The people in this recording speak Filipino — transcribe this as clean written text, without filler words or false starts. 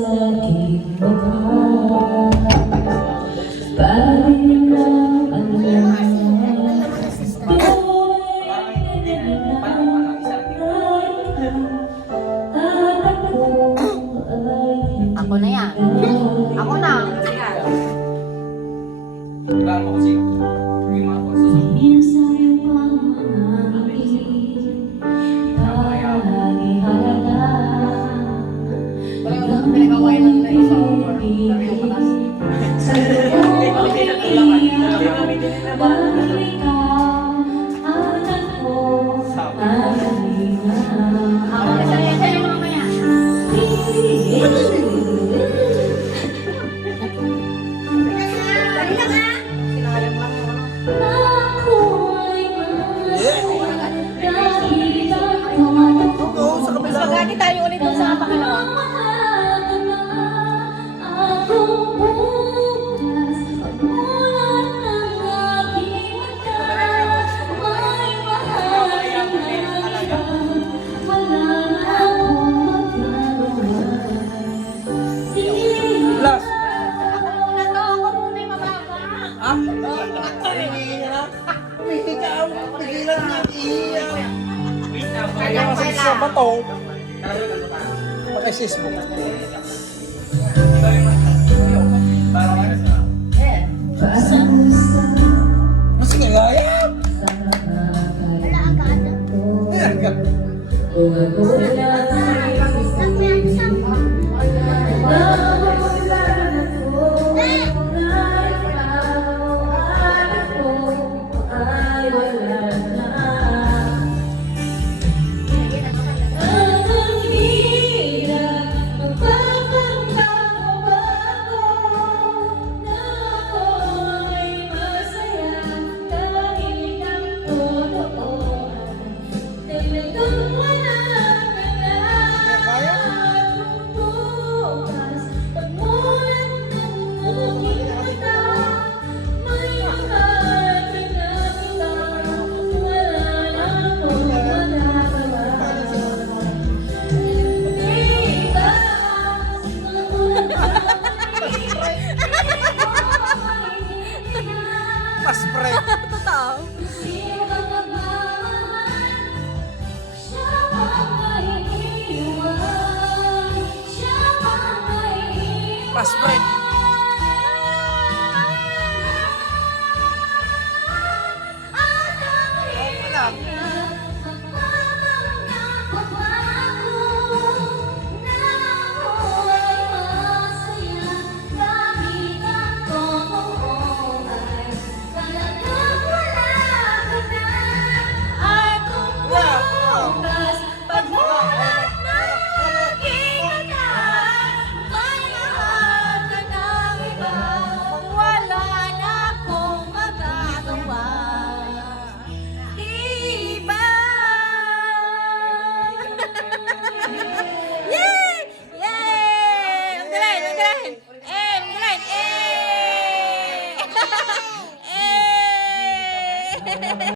Ako na yan. Ako na. Wala mo kasi yung mga kurso. Magani tayo ulit dun sa pangalawa. Last! Ako muna to. Ako muna yung mababa. Pigilan na iiyak. Kaya Kasi sa bato, mag-assist mo. Mas kailangan. Mas pre. Totoo. Mas pre.